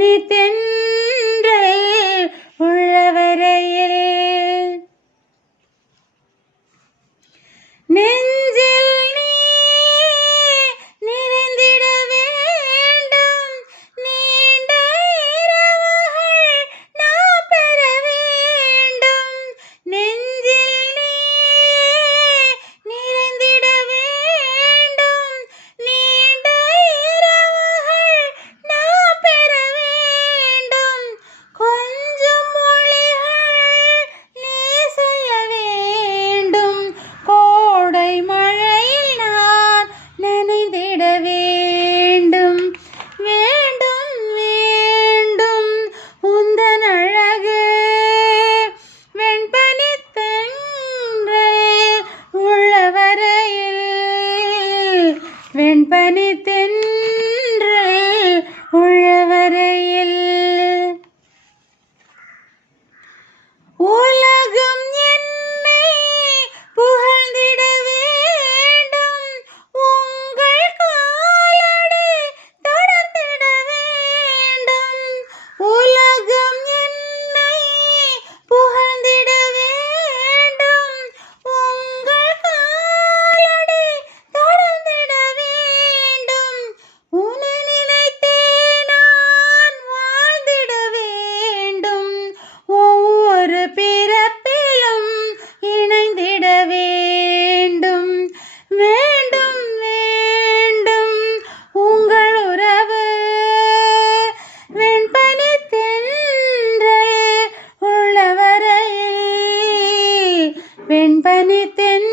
வெண்பனி தென்றல் உள்ளவரையில் நெஞ்சில் நீ நிறைந்திட வேண்டும். நீண்ட இரவுகள் நான் பெற வேண்டும். நெஞ்சில் நீ நிறைந்திட வேண்டும். நீண்ட இரவுகள் நான் பெற வேண்டும். கொஞ்சம் மொழிகள் நீ சொல்ல வேண்டும். கோடை மழையில் நான் நனைந்திட வேண்டும். வேண்டும் வேண்டும் உந்தன் அழகு வெண்பனி தென்றல் உள்ளவரையில். வெண்பனி தென்றல் உள்ளவரையில் உலகம் என்னை புகழ்ந்திட வேண்டும். உங்கள் காலடி தொடர்ந்திட வேண்டும். உலகம் என்னை புகழ்ந்திட வேண்டும். உங்கள் காலடி தொடர்ந்திட வேண்டும். உன்னை நினைத்தே நான் வாழ்ந்திட வேண்டும். ஒவ்வொரு பிறப்பிலும் இணைந்திட வேண்டும். வேண்டும் வேண்டும் உங்கள் உறவு வெண்பனி தென்றல் உள்ளவரையில். வெண்பனி தென்றல்